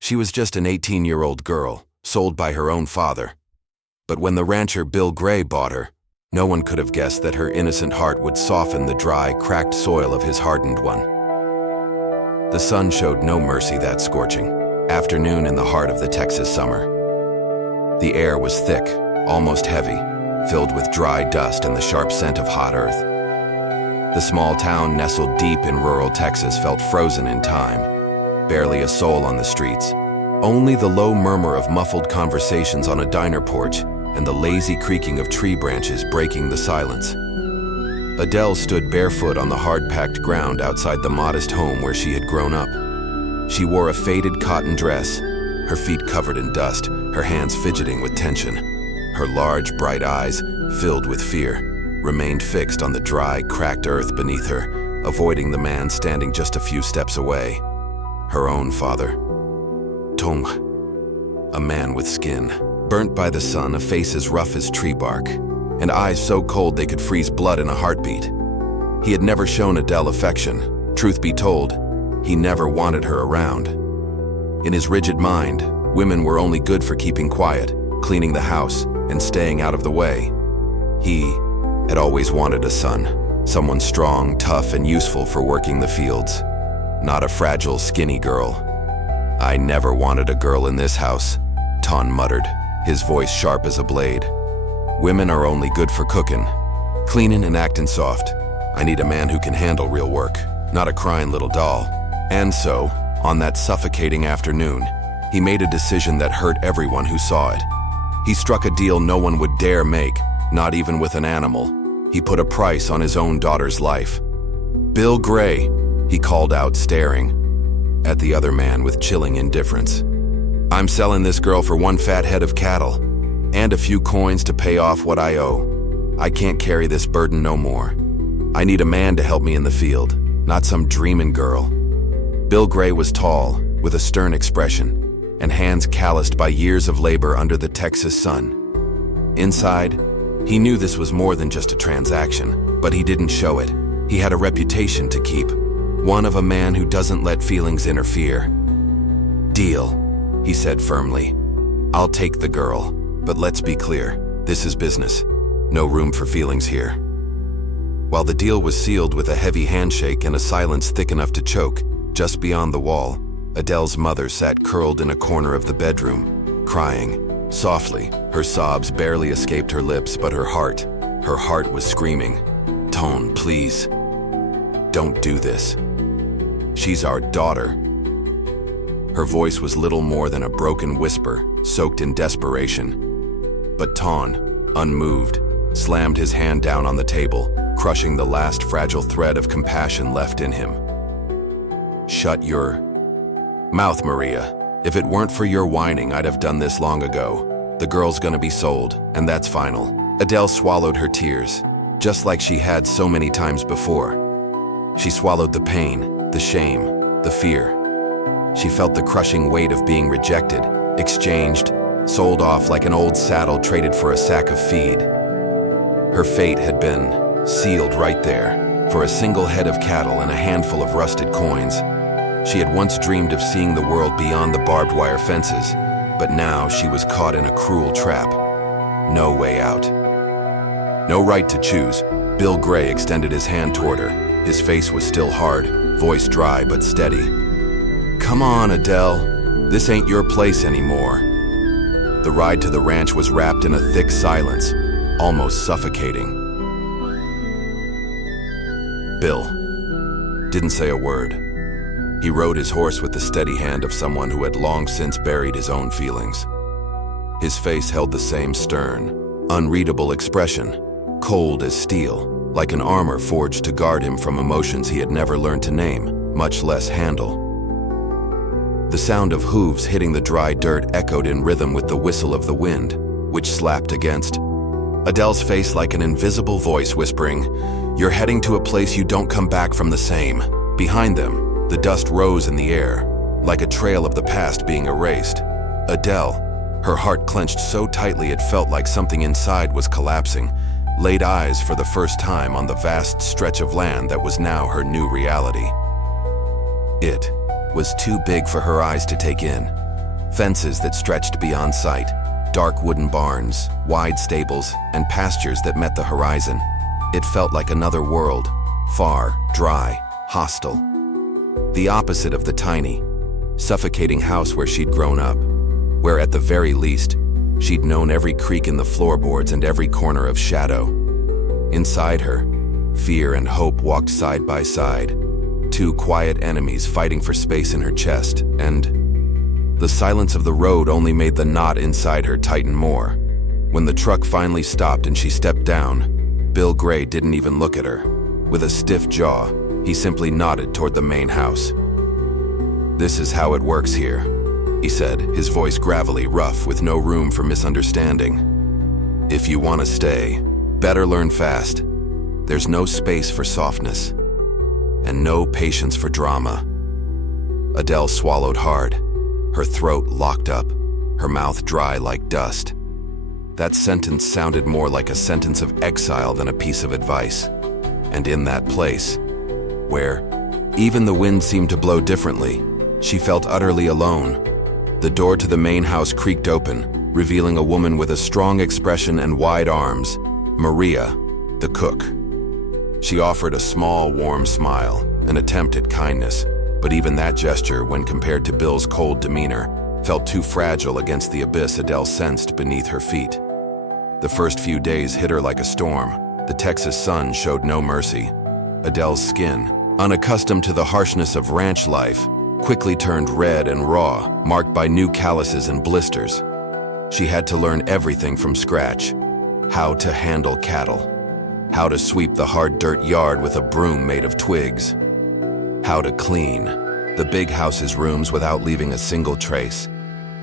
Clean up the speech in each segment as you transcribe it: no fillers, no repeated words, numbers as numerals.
She was just an 18-year-old girl, sold by her own father. But when the rancher Bill Gray bought her, no one could have guessed that her innocent heart would soften the dry, cracked soil of his hardened one. The sun showed no mercy that scorching afternoon in the heart of the Texas summer. The air was thick, almost heavy, filled with dry dust and the sharp scent of hot earth. The small town nestled deep in rural Texas felt frozen in time. Barely a soul on the streets. Only the low murmur of muffled conversations on a diner porch and the lazy creaking of tree branches breaking the silence. Adele stood barefoot on the hard-packed ground outside the modest home where she had grown up. She wore a faded cotton dress, her feet covered in dust, her hands fidgeting with tension. Her large, bright eyes, filled with fear, remained fixed on the dry, cracked earth beneath her, avoiding the man standing just a few steps away. Her own father. Tong, a man with skin, burnt by the sun, a face as rough as tree bark, and eyes so cold they could freeze blood in a heartbeat. He had never shown Adele affection. Truth be told, he never wanted her around. In his rigid mind, women were only good for keeping quiet, cleaning the house, and staying out of the way. He had always wanted a son, someone strong, tough, and useful for working the fields. Not a fragile, skinny girl. "I never wanted a girl in this house," Ton muttered, his voice sharp as a blade. "Women are only good for cooking, cleaning and acting soft. I need a man who can handle real work, not a crying little doll." And so, on that suffocating afternoon, he made a decision that hurt everyone who saw it. He struck a deal no one would dare make, not even with an animal. He put a price on his own daughter's life. "Bill Gray," he called out, staring at the other man with chilling indifference. "I'm selling this girl for one fat head of cattle, and a few coins to pay off what I owe. I can't carry this burden no more. I need a man to help me in the field, not some dreaming girl." Bill Gray was tall, with a stern expression, and hands calloused by years of labor under the Texas sun. Inside, he knew this was more than just a transaction, but he didn't show it. He had a reputation to keep, one of a man who doesn't let feelings interfere. "Deal," he said firmly. "I'll take the girl, but let's be clear, this is business. No room for feelings here." While the deal was sealed with a heavy handshake and a silence thick enough to choke, just beyond the wall, Adele's mother sat curled in a corner of the bedroom, crying. Softly, her sobs barely escaped her lips, but her heart was screaming. "Tone, please. Don't do this. She's our daughter." Her voice was little more than a broken whisper, soaked in desperation. But Ton, unmoved, slammed his hand down on the table, crushing the last fragile thread of compassion left in him. "Shut your mouth, Maria. If it weren't for your whining, I'd have done this long ago. The girl's gonna be sold, and that's final." Adele swallowed her tears, just like she had so many times before. She swallowed the pain, the shame, the fear. She felt the crushing weight of being rejected, exchanged, sold off like an old saddle traded for a sack of feed. Her fate had been sealed right there, for a single head of cattle and a handful of rusted coins. She had once dreamed of seeing the world beyond the barbed wire fences, but now she was caught in a cruel trap. No way out. No right to choose. Bill Gray extended his hand toward her. His face was still hard, voice dry but steady. "Come on, Adele. This ain't your place anymore." The ride to the ranch was wrapped in a thick silence, almost suffocating. Bill didn't say a word. He rode his horse with the steady hand of someone who had long since buried his own feelings. His face held the same stern, unreadable expression, cold as steel, like an armor forged to guard him from emotions he had never learned to name, much less handle. The sound of hooves hitting the dry dirt echoed in rhythm with the whistle of the wind, which slapped against Adele's face like an invisible voice whispering, "You're heading to a place you don't come back from the same." Behind them, the dust rose in the air, like a trail of the past being erased. Adele, her heart clenched so tightly it felt like something inside was collapsing, laid eyes for the first time on the vast stretch of land that was now her new reality. It was too big for her eyes to take in, Fences that stretched beyond sight, dark wooden barns, wide stables, and pastures that met the horizon. It felt like another world, far, dry, hostile. The opposite of the tiny, suffocating house where she'd grown up, where at the very least, she'd known every creak in the floorboards and every corner of shadow. Inside her, fear and hope walked side by side, two quiet enemies fighting for space in her chest, and the silence of the road only made the knot inside her tighten more. When the truck finally stopped and she stepped down, Bill Gray didn't even look at her. With a stiff jaw, he simply nodded toward the main house. "This is how it works here," he said, his voice gravelly, rough, with no room for misunderstanding. "If you want to stay, better learn fast. There's no space for softness, and no patience for drama." Adele swallowed hard, her throat locked up, her mouth dry like dust. That sentence sounded more like a sentence of exile than a piece of advice. And in that place, where even the wind seemed to blow differently, she felt utterly alone. The door to the main house creaked open, revealing a woman with a strong expression and wide arms, Maria, the cook. She offered a small, warm smile, an attempt at kindness, but even that gesture, when compared to Bill's cold demeanor, felt too fragile against the abyss Adele sensed beneath her feet. The first few days hit her like a storm. The Texas sun showed no mercy. Adele's skin, unaccustomed to the harshness of ranch life, quickly turned red and raw, marked by new calluses and blisters. She had to learn everything from scratch: how to handle cattle, how to sweep the hard dirt yard with a broom made of twigs, how to clean the big house's rooms without leaving a single trace,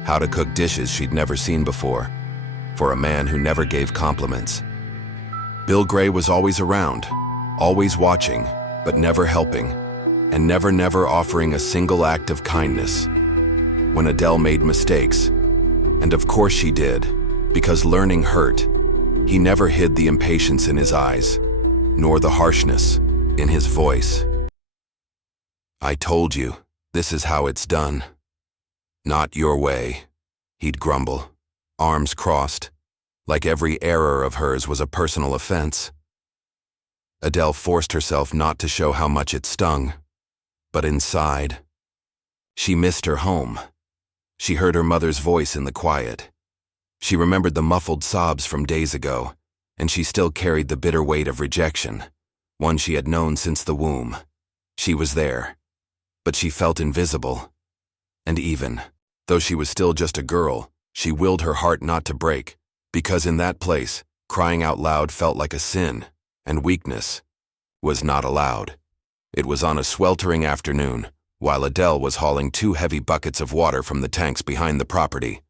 how to cook dishes she'd never seen before, for a man who never gave compliments. Bill Gray was always around, always watching, but never helping, and never offering a single act of kindness. When Adele made mistakes, and of course she did, because learning hurt, he never hid the impatience in his eyes, nor the harshness in his voice. "I told you, this is how it's done. Not your way," he'd grumble, arms crossed, like every error of hers was a personal offense. Adele forced herself not to show how much it stung, but inside, she missed her home. She heard her mother's voice in the quiet. She remembered the muffled sobs from days ago, and she still carried the bitter weight of rejection, one she had known since the womb. She was there, but she felt invisible. And even though she was still just a girl, she willed her heart not to break, because in that place, crying out loud felt like a sin, and weakness was not allowed. It was on a sweltering afternoon, while Adele was hauling 2 heavy buckets of water from the tanks behind the property,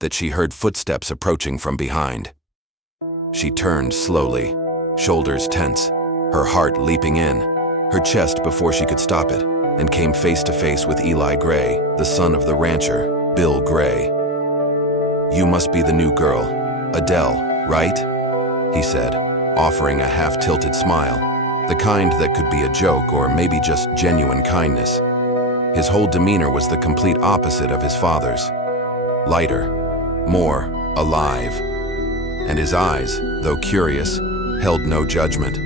that she heard footsteps approaching from behind. She turned slowly, shoulders tense, her heart leaping in, her chest before she could stop it, and came face to face with Eli Gray, the son of the rancher, Bill Gray. "You must be the new girl, Adele, right?" he said, offering a half-tilted smile, the kind that could be a joke or maybe just genuine kindness. His whole demeanor was the complete opposite of his father's. Lighter, more alive, and his eyes, though curious, held no judgment.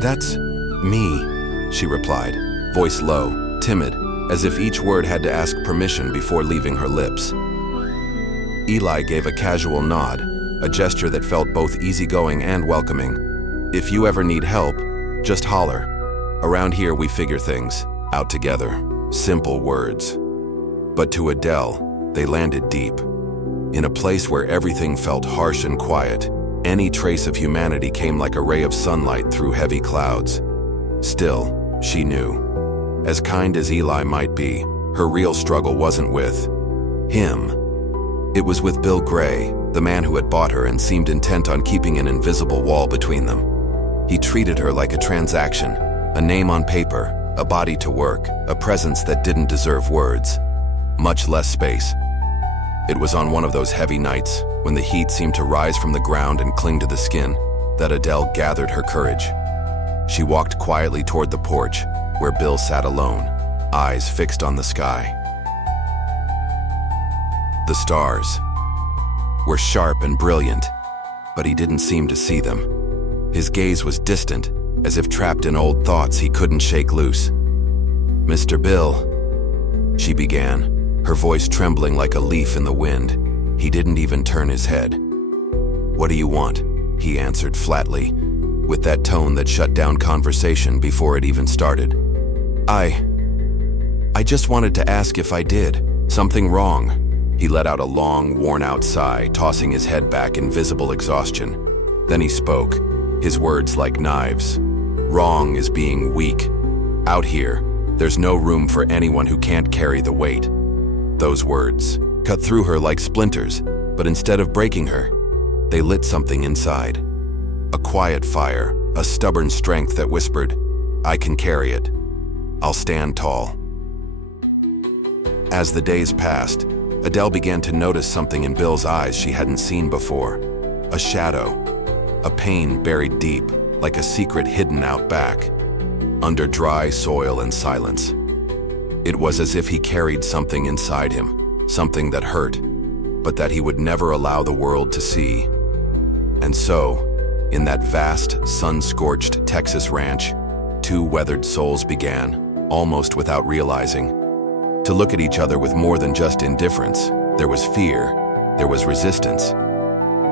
"That's me," she replied, voice low, timid, as if each word had to ask permission before leaving her lips. Eli gave a casual nod, a gesture that felt both easygoing and welcoming. "If you ever need help, just holler. Around here we figure things out together." Simple words. But to Adele, they landed deep. In a place where everything felt harsh and quiet, any trace of humanity came like a ray of sunlight through heavy clouds. Still, she knew, as kind as Eli might be, her real struggle wasn't with him. It was with Bill Gray, the man who had bought her and seemed intent on keeping an invisible wall between them. He treated her like a transaction, a name on paper, a body to work, a presence that didn't deserve words, much less space. It was on one of those heavy nights, when the heat seemed to rise from the ground and cling to the skin, that Adele gathered her courage. She walked quietly toward the porch, where Bill sat alone, eyes fixed on the sky. The stars were sharp and brilliant, but he didn't seem to see them. His gaze was distant, as if trapped in old thoughts he couldn't shake loose. "Mr. Bill," she began, her voice trembling like a leaf in the wind. He didn't even turn his head. "What do you want?" he answered flatly, with that tone that shut down conversation before it even started. I just wanted to ask if I did something wrong." He let out a long, worn-out sigh, tossing his head back in visible exhaustion. Then he spoke, his words like knives. "Wrong is being weak. Out here, there's no room for anyone who can't carry the weight." Those words cut through her like splinters, but instead of breaking her, they lit something inside. A quiet fire, a stubborn strength that whispered, "I can carry it. I'll stand tall." As the days passed, Adele began to notice something in Bill's eyes she hadn't seen before. A shadow, a pain buried deep, like a secret hidden out back, under dry soil and silence. It was as if he carried something inside him, something that hurt, but that he would never allow the world to see. And so, in that vast, sun-scorched Texas ranch, two weathered souls began, almost without realizing, to look at each other with more than just indifference. There was fear, there was resistance.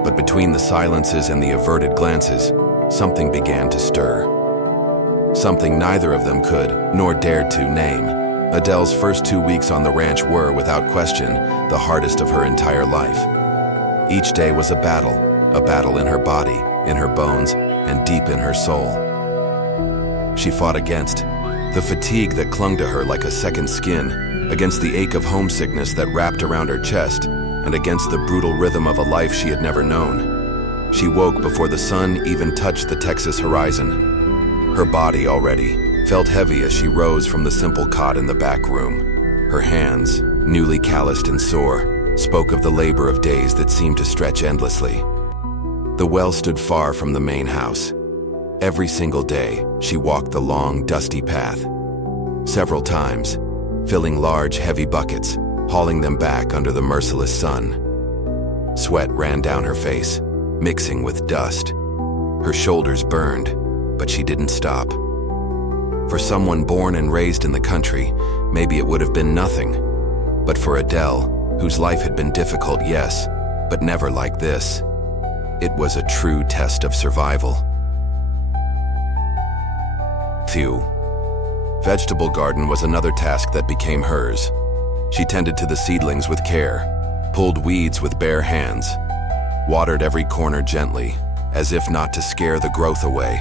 But between the silences and the averted glances, something began to stir. Something neither of them could, nor dared to, name. Adele's first 2 weeks on the ranch were, without question, the hardest of her entire life. Each day was a battle in her body, in her bones, and deep in her soul. She fought against the fatigue that clung to her like a second skin, against the ache of homesickness that wrapped around her chest, and against the brutal rhythm of a life she had never known. She woke before the sun even touched the Texas horizon. Her body already felt heavy as she rose from the simple cot in the back room. Her hands, newly calloused and sore, spoke of the labor of days that seemed to stretch endlessly. The well stood far from the main house. Every single day, she walked the long, dusty path. Several times, filling large, heavy buckets, hauling them back under the merciless sun. Sweat ran down her face, mixing with dust. Her shoulders burned, but she didn't stop. For someone born and raised in the country, maybe it would have been nothing. But for Adele, whose life had been difficult, yes, but never like this, it was a true test of survival. Phew. Vegetable garden was another task that became hers. She tended to the seedlings with care, pulled weeds with bare hands, watered every corner gently, as if not to scare the growth away.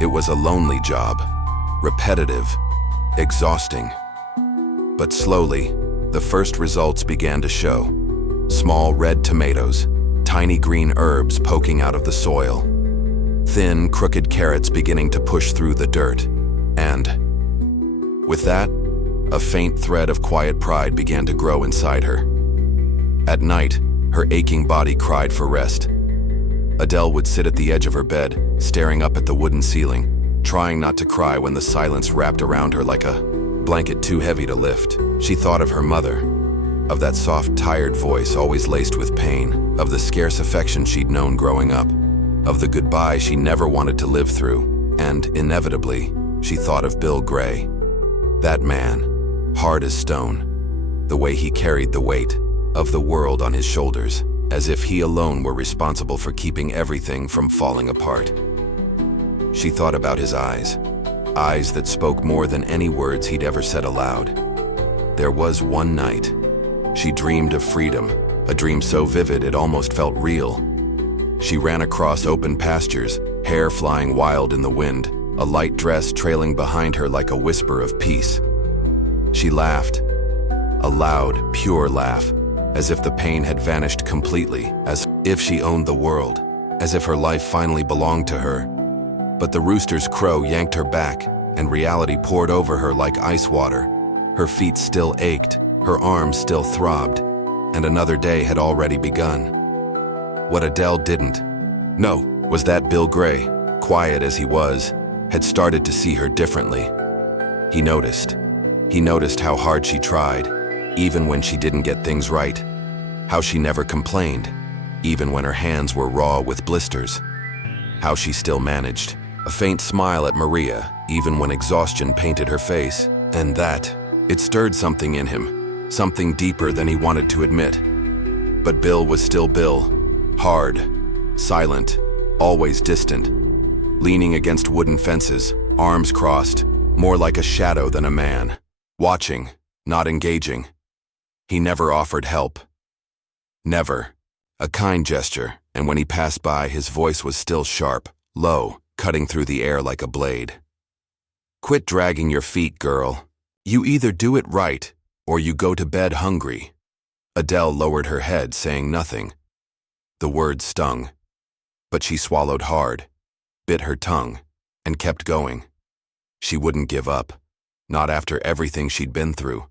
It was a lonely job, repetitive, exhausting. But slowly, the first results began to show. Small red tomatoes, tiny green herbs poking out of the soil, thin, crooked carrots beginning to push through the dirt, and with that, a faint thread of quiet pride began to grow inside her. At night, her aching body cried for rest. Adele would sit at the edge of her bed, staring up at the wooden ceiling, trying not to cry when the silence wrapped around her like a blanket too heavy to lift. She thought of her mother, of that soft, tired voice always laced with pain, of the scarce affection she'd known growing up, of the goodbye she never wanted to live through, and, inevitably, she thought of Bill Gray. That man, hard as stone, the way he carried the weight of the world on his shoulders, as if he alone were responsible for keeping everything from falling apart. She thought about his eyes that spoke more than any words he'd ever said aloud. There was one night, she dreamed of freedom, a dream so vivid it almost felt real. She ran across open pastures, hair flying wild in the wind, a light dress trailing behind her like a whisper of peace. She laughed, a loud, pure laugh, as if the pain had vanished completely, as if she owned the world, as if her life finally belonged to her. But the rooster's crow yanked her back, and reality poured over her like ice water. Her feet still ached, her arms still throbbed, and another day had already begun. What Adele didn't know was that Bill Gray, quiet as he was, had started to see her differently. He noticed how hard she tried, even when she didn't get things right. How she never complained, even when her hands were raw with blisters. How she still managed. A faint smile at Maria, even when exhaustion painted her face. And that, it stirred something in him, something deeper than he wanted to admit. But Bill was still Bill, hard, silent, always distant, leaning against wooden fences, arms crossed, more like a shadow than a man, watching, not engaging. He never offered help. Never. A kind gesture, and when he passed by, his voice was still sharp, low, cutting through the air like a blade. "Quit dragging your feet, girl. You either do it right, or you go to bed hungry." Adele lowered her head, saying nothing. The words stung, but she swallowed hard, bit her tongue, and kept going. She wouldn't give up, not after everything she'd been through,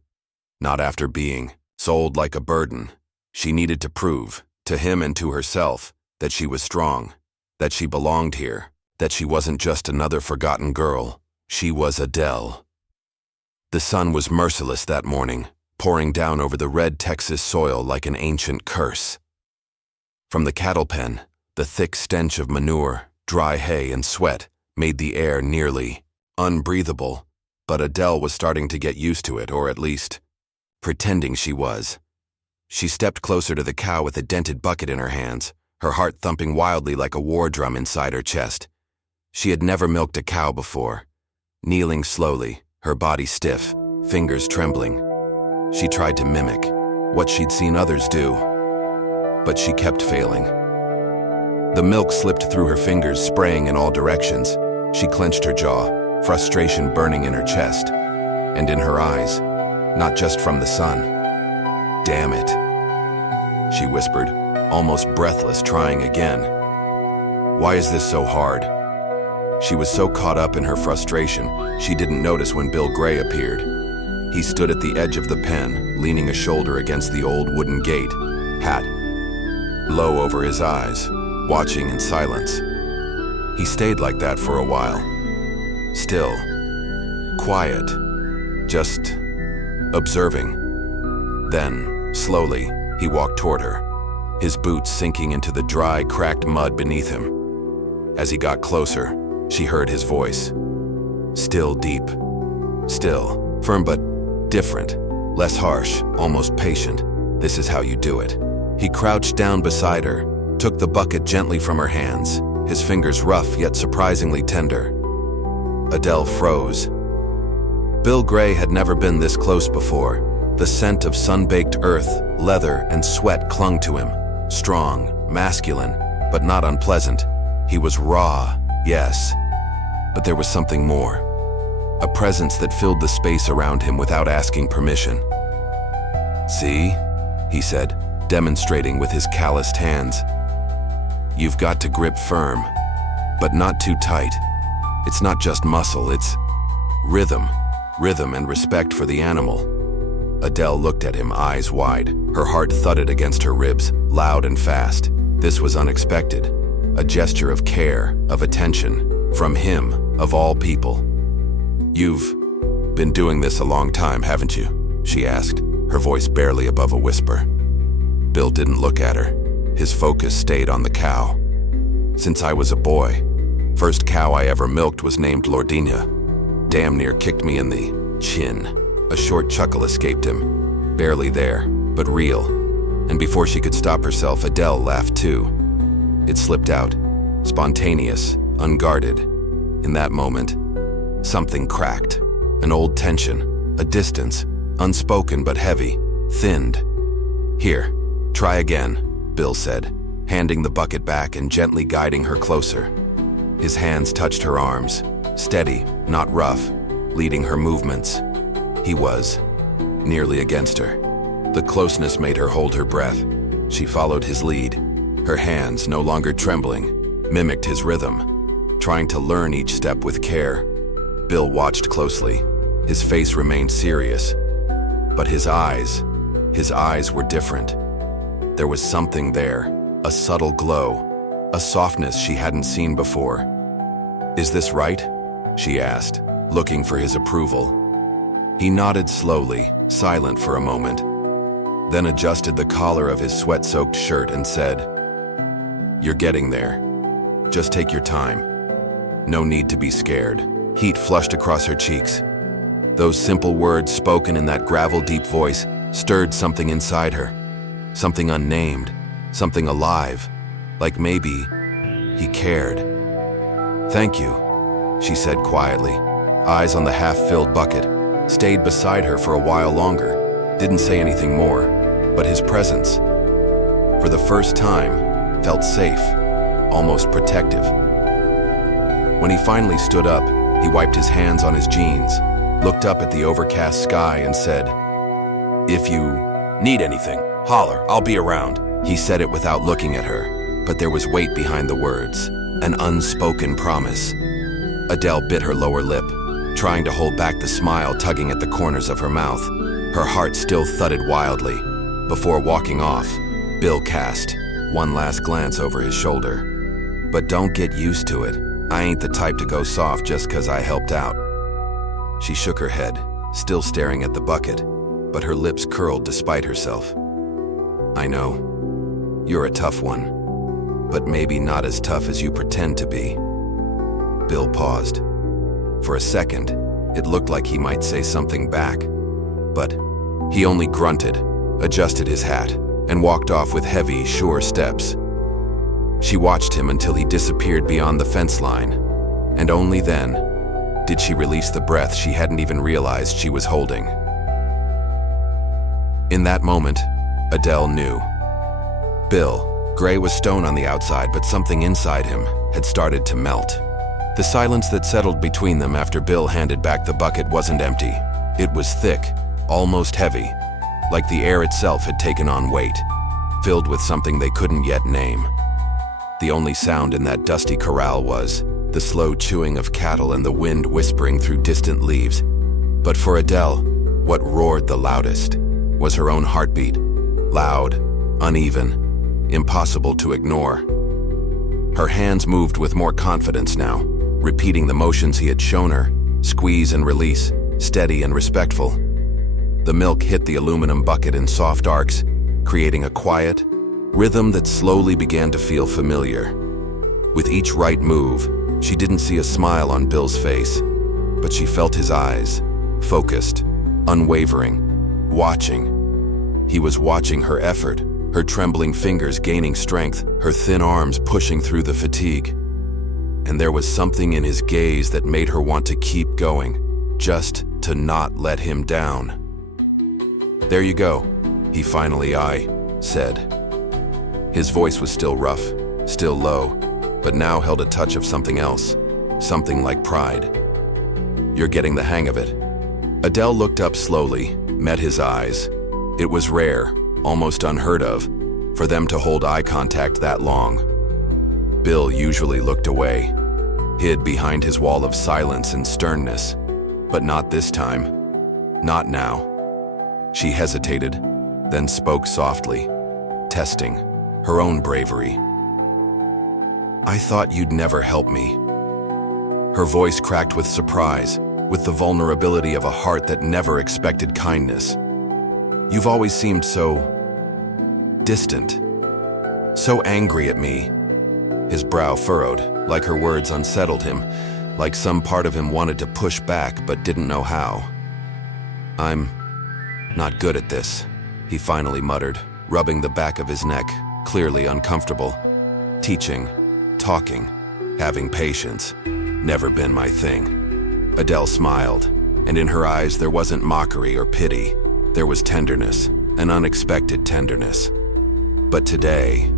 not after being sold like a burden. She needed to prove, to him and to herself, that she was strong, that she belonged here, that she wasn't just another forgotten girl. She was Adele. The sun was merciless that morning, pouring down over the red Texas soil like an ancient curse. From the cattle pen, the thick stench of manure, dry hay, and sweat made the air nearly unbreathable, but Adele was starting to get used to it, or at least, pretending she was. She stepped closer to the cow with a dented bucket in her hands, her heart thumping wildly like a war drum inside her chest. She had never milked a cow before. Kneeling slowly, her body stiff, fingers trembling. She tried to mimic what she'd seen others do, but she kept failing. The milk slipped through her fingers, spraying in all directions. She clenched her jaw, frustration burning in her chest, and in her eyes, not just from the sun. "Damn it," she whispered, almost breathless, trying again. "Why is this so hard?" She was so caught up in her frustration, she didn't notice when Bill Gray appeared. He stood at the edge of the pen, leaning a shoulder against the old wooden gate, hat low over his eyes, watching in silence. He stayed like that for a while. Still, quiet, just observing. Then, slowly, he walked toward her, his boots sinking into the dry, cracked mud beneath him. As he got closer, she heard his voice. Still deep. Still, firm but different, less harsh, almost patient. "This is how you do it." He crouched down beside her, took the bucket gently from her hands, his fingers rough yet surprisingly tender. Adele froze. Bill Gray had never been this close before. The scent of sun-baked earth, leather, and sweat clung to him. Strong, masculine, but not unpleasant. He was raw, yes, but there was something more. A presence that filled the space around him without asking permission. "See?" he said, demonstrating with his calloused hands. "You've got to grip firm, but not too tight. It's not just muscle, it's rhythm and respect for the animal." Adele looked at him, eyes wide. Her heart thudded against her ribs, loud and fast. This was unexpected. A gesture of care, of attention, from him, of all people. "You've been doing this a long time, haven't you?" she asked, her voice barely above a whisper. Bill didn't look at her. His focus stayed on the cow. "Since I was a boy. First cow I ever milked was named Lordina. Damn near kicked me in the chin." A short chuckle escaped him. Barely there, but real. And before she could stop herself, Adele laughed too. It slipped out, spontaneous, unguarded. In that moment, something cracked. An old tension, a distance, unspoken but heavy, thinned. "Here, try again," Bill said, handing the bucket back and gently guiding her closer. His hands touched her arms, steady, not rough, leading her movements. He was nearly against her. The closeness made her hold her breath. She followed his lead. Her hands, no longer trembling, mimicked his rhythm, trying to learn each step with care. Bill watched closely. His face remained serious, but his eyes were different. There was something there, a subtle glow, a softness she hadn't seen before. "Is this right?" she asked, looking for his approval. He nodded slowly, silent for a moment. then adjusted the collar of his sweat-soaked shirt and said, "You're getting there. Just take your time. No need to be scared." Heat flushed across her cheeks. Those simple words spoken in that gravel-deep voice stirred something inside her. Something unnamed, something alive, like maybe he cared. "Thank you," she said quietly, eyes on the half-filled bucket, stayed beside her for a while longer, didn't say anything more, but his presence, for the first time, felt safe, almost protective. When he finally stood up, he wiped his hands on his jeans, looked up at the overcast sky and said, "If you need anything, holler, I'll be around." He said it without looking at her, but there was weight behind the words, an unspoken promise. Adele bit her lower lip, trying to hold back the smile tugging at the corners of her mouth. Her heart still thudded wildly. Before walking off, Bill cast one last glance over his shoulder. "But don't get used to it. I ain't the type to go soft just 'cause I helped out." She shook her head, still staring at the bucket, but her lips curled despite herself. "I know. You're a tough one, but maybe not as tough as you pretend to be." Bill paused. For a second, it looked like he might say something back, but he only grunted, adjusted his hat, and walked off with heavy, sure steps. She watched him until he disappeared beyond the fence line, and only then did she release the breath she hadn't even realized she was holding. In that moment, Adele knew. Bill, gray was stone on the outside, but something inside him had started to melt. The silence that settled between them after Bill handed back the bucket wasn't empty. It was thick, almost heavy, like the air itself had taken on weight, filled with something they couldn't yet name. The only sound in that dusty corral was the slow chewing of cattle and the wind whispering through distant leaves. But for Adele, what roared the loudest was her own heartbeat, loud, uneven, impossible to ignore. Her hands moved with more confidence now, repeating the motions he had shown her, squeeze and release, steady and respectful. The milk hit the aluminum bucket in soft arcs, creating a quiet rhythm that slowly began to feel familiar. With each right move, she didn't see a smile on Bill's face, but she felt his eyes, focused, unwavering, watching. He was watching her effort, her trembling fingers gaining strength, her thin arms pushing through the fatigue. And there was something in his gaze that made her want to keep going, just to not let him down. "There you go," he finally said. His voice was still rough, still low, but now held a touch of something else, something like pride. "You're getting the hang of it." Adele looked up slowly, met his eyes. It was rare, almost unheard of, for them to hold eye contact that long. Bill usually looked away, hid behind his wall of silence and sternness, but not this time. Not now. She hesitated, then spoke softly, testing her own bravery. "I thought you'd never help me." Her voice cracked with surprise, with the vulnerability of a heart that never expected kindness. "You've always seemed so distant, so angry at me." His brow furrowed, like her words unsettled him, like some part of him wanted to push back but didn't know how. "I'm not good at this," he finally muttered, rubbing the back of his neck, clearly uncomfortable. "Teaching, talking, having patience, never been my thing." Adele smiled, and in her eyes there wasn't mockery or pity. There was tenderness, an unexpected tenderness. "But today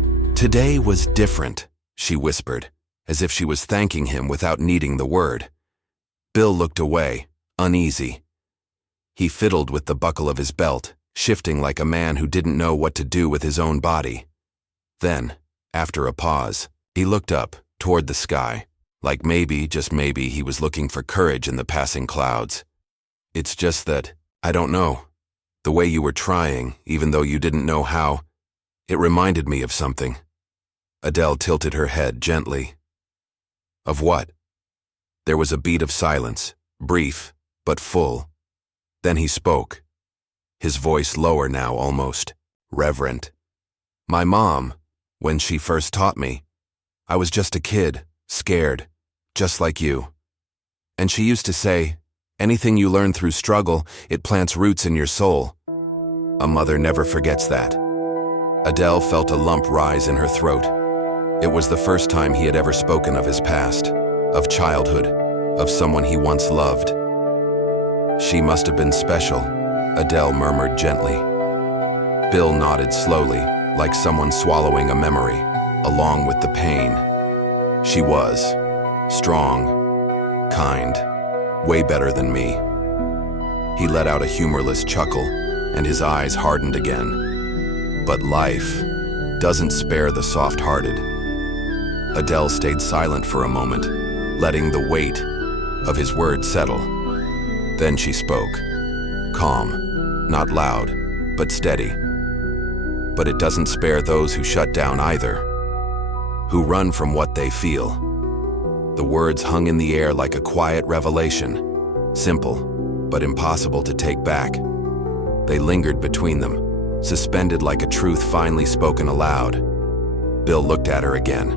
was different," she whispered, as if she was thanking him without needing the word. Bill looked away, uneasy. He fiddled with the buckle of his belt, shifting like a man who didn't know what to do with his own body. Then, after a pause, he looked up, toward the sky, like maybe, just maybe, he was looking for courage in the passing clouds. "It's just that, I don't know. The way you were trying, even though you didn't know how, it reminded me of something." Adele tilted her head gently. "Of what?" There was a beat of silence, brief, but full. Then he spoke, his voice lower now almost. reverent. My mom, when she first taught me, I was just a kid, scared, just like you. And she used to say, anything you learn through struggle, it plants roots in your soul. A mother never forgets that. Adele felt a lump rise in her throat. It was the first time he had ever spoken of his past, of childhood, of someone he once loved. She must have been special, Adele murmured gently. Bill nodded slowly, like someone swallowing a memory, along with the pain. She was. Strong. Kind. Way better than me. He let out a humorless chuckle, and his eyes hardened again. But life doesn't spare the soft-hearted. Adele stayed silent for a moment, letting the weight of his words settle. Then she spoke. Calm, not loud, but steady. But it doesn't spare those who shut down either, who run from what they feel. The words hung in the air like a quiet revelation, simple, but impossible to take back. They lingered between them, suspended like a truth finally spoken aloud. Bill looked at her again,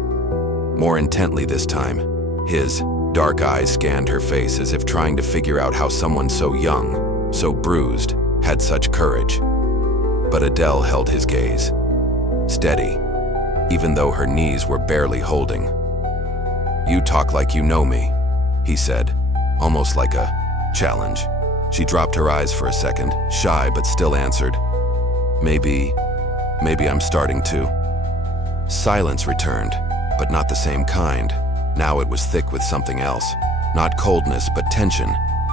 more intently this time. His dark eyes scanned her face as if trying to figure out how someone so young, so bruised, had such courage. But Adele held his gaze, steady, even though her knees were barely holding. You talk like you know me, he said, almost like a challenge. She dropped her eyes for a second, shy but still answered, Maybe I'm starting to. Silence returned, but not the same kind. Now it was thick with something else. Not coldness, but tension,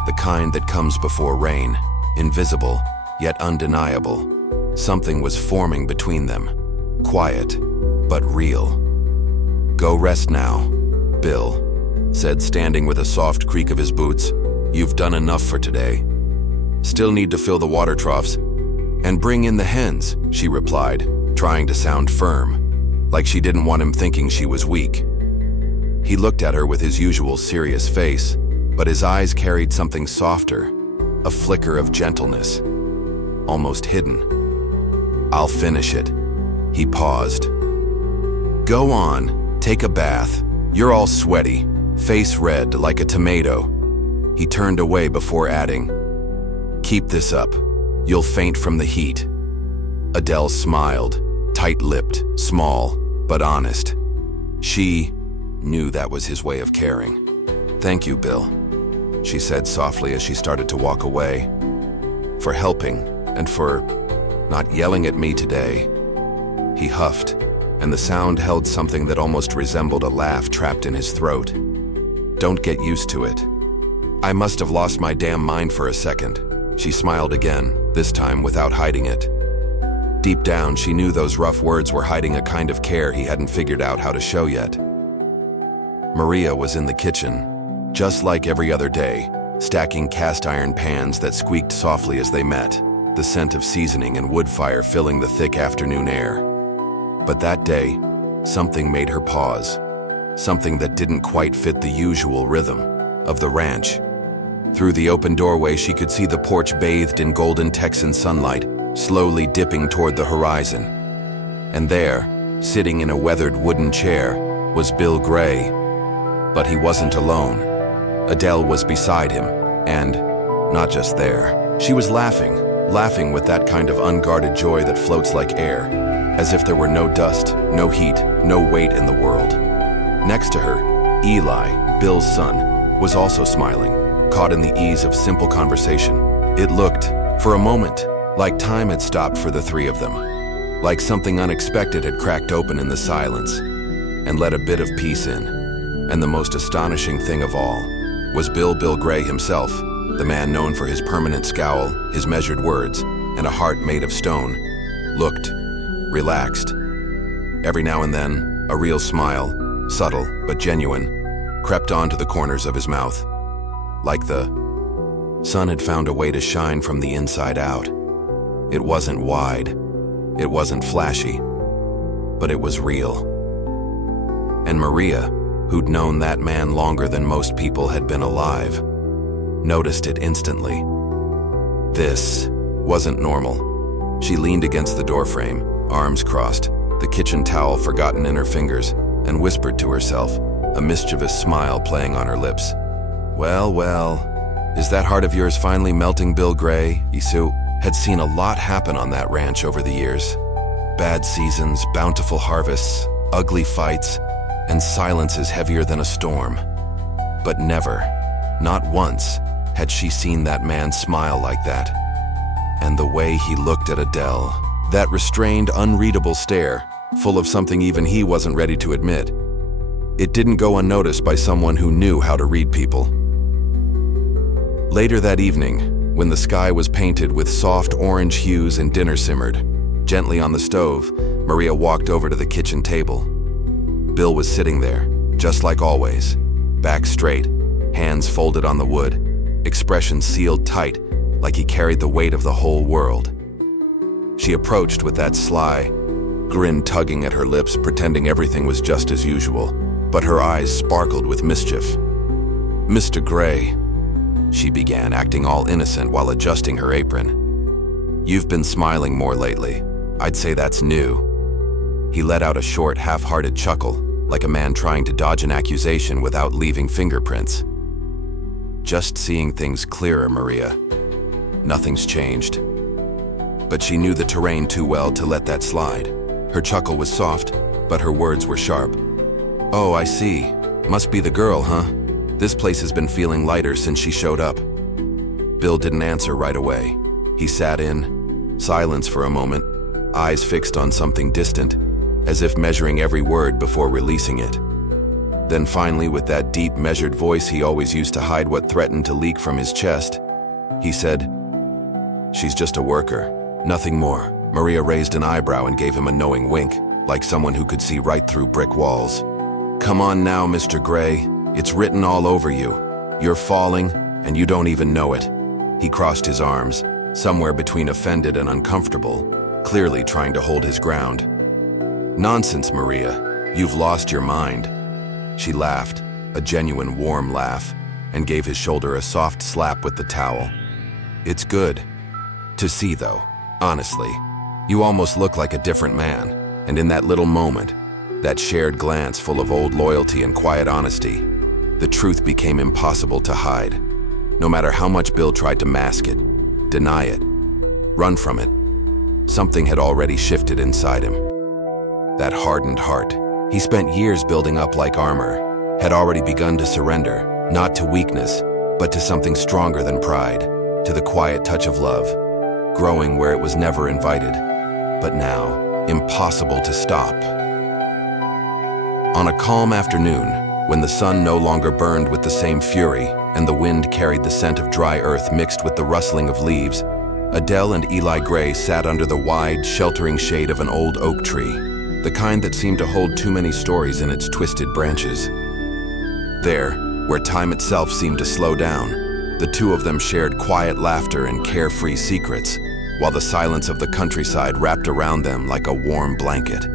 the kind that comes before rain, invisible, yet undeniable. Something was forming between them, quiet, but real. Go rest now, Bill said, standing with a soft creak of his boots. You've done enough for today. Still need to fill the water troughs. And bring in the hens, she replied, trying to sound firm, like she didn't want him thinking she was weak. He looked at her with his usual serious face, but his eyes carried something softer, a flicker of gentleness, almost hidden. I'll finish it. He paused. Go on, take a bath. You're all sweaty, face red like a tomato. He turned away before adding, Keep this up. You'll faint from the heat. Adele smiled, tight-lipped, small, but honest. She knew that was his way of caring. Thank you, Bill, she said softly as she started to walk away. For helping, and for not yelling at me today. He huffed, and the sound held something that almost resembled a laugh trapped in his throat. Don't get used to it. I must have lost my damn mind for a second. She smiled again, this time without hiding it. Deep down, she knew those rough words were hiding a kind of care he hadn't figured out how to show yet. Maria was in the kitchen, just like every other day, stacking cast iron pans that squeaked softly as they met, the scent of seasoning and wood fire filling the thick afternoon air. But that day, something made her pause, something that didn't quite fit the usual rhythm of the ranch. Through the open doorway, she could see the porch bathed in golden Texan sunlight, slowly dipping toward the horizon. And there, sitting in a weathered wooden chair, was Bill Gray. But he wasn't alone. Adele was beside him, and not just there. She was laughing with that kind of unguarded joy that floats like air, as if there were no dust, no heat, no weight in the world. Next to her, Eli, Bill's son, was also smiling, caught in the ease of simple conversation. It looked, for a moment, like time had stopped for the three of them, like something unexpected had cracked open in the silence and let a bit of peace in. And the most astonishing thing of all was Bill Gray himself, the man known for his permanent scowl, his measured words, and a heart made of stone, looked relaxed. Every now and then, a real smile, subtle but genuine, crept onto the corners of his mouth, like the sun had found a way to shine from the inside out. It wasn't wide, it wasn't flashy, but it was real. And Maria, who'd known that man longer than most people had been alive, noticed it instantly. This wasn't normal. She leaned against the doorframe, arms crossed, the kitchen towel forgotten in her fingers, and whispered to herself, a mischievous smile playing on her lips. Well, well, is that heart of yours finally melting, Bill Gray? Isu had seen a lot happen on that ranch over the years. Bad seasons, bountiful harvests, ugly fights, and silences heavier than a storm. But never, not once, had she seen that man smile like that. And the way he looked at Adele, that restrained, unreadable stare, full of something even he wasn't ready to admit. It didn't go unnoticed by someone who knew how to read people. Later that evening, when the sky was painted with soft orange hues and dinner simmered gently on the stove, Maria walked over to the kitchen table. Bill was sitting there, just like always, back straight, hands folded on the wood, expression sealed tight, like he carried the weight of the whole world. She approached with that sly grin tugging at her lips, pretending everything was just as usual, but her eyes sparkled with mischief. "Mr. Gray," she began, acting all innocent while adjusting her apron. "You've been smiling more lately. I'd say that's new." He let out a short, half-hearted chuckle, like a man trying to dodge an accusation without leaving fingerprints. "Just seeing things clearer, Maria. Nothing's changed." But she knew the terrain too well to let that slide. Her chuckle was soft, but her words were sharp. "Oh, I see. Must be the girl, huh? This place has been feeling lighter since she showed up." Bill didn't answer right away. He sat in silence for a moment, eyes fixed on something distant, as if measuring every word before releasing it. Then finally, with that deep, measured voice he always used to hide what threatened to leak from his chest, he said, "She's just a worker, nothing more." Maria raised an eyebrow and gave him a knowing wink, like someone who could see right through brick walls. "Come on now, Mr. Gray. It's written all over you. You're falling, and you don't even know it." He crossed his arms, somewhere between offended and uncomfortable, clearly trying to hold his ground. "Nonsense, Maria. You've lost your mind." She laughed, a genuine warm laugh, and gave his shoulder a soft slap with the towel. "It's good to see, though. Honestly, you almost look like a different man." And in that little moment, that shared glance full of old loyalty and quiet honesty, the truth became impossible to hide. No matter how much Bill tried to mask it, deny it, run from it, something had already shifted inside him. That hardened heart he spent years building up like armor had already begun to surrender, not to weakness, but to something stronger than pride, to the quiet touch of love, growing where it was never invited, but now impossible to stop. On a calm afternoon, when the sun no longer burned with the same fury and the wind carried the scent of dry earth mixed with the rustling of leaves, Adele and Eli Gray sat under the wide, sheltering shade of an old oak tree, the kind that seemed to hold too many stories in its twisted branches. There, where time itself seemed to slow down, the two of them shared quiet laughter and carefree secrets, while the silence of the countryside wrapped around them like a warm blanket.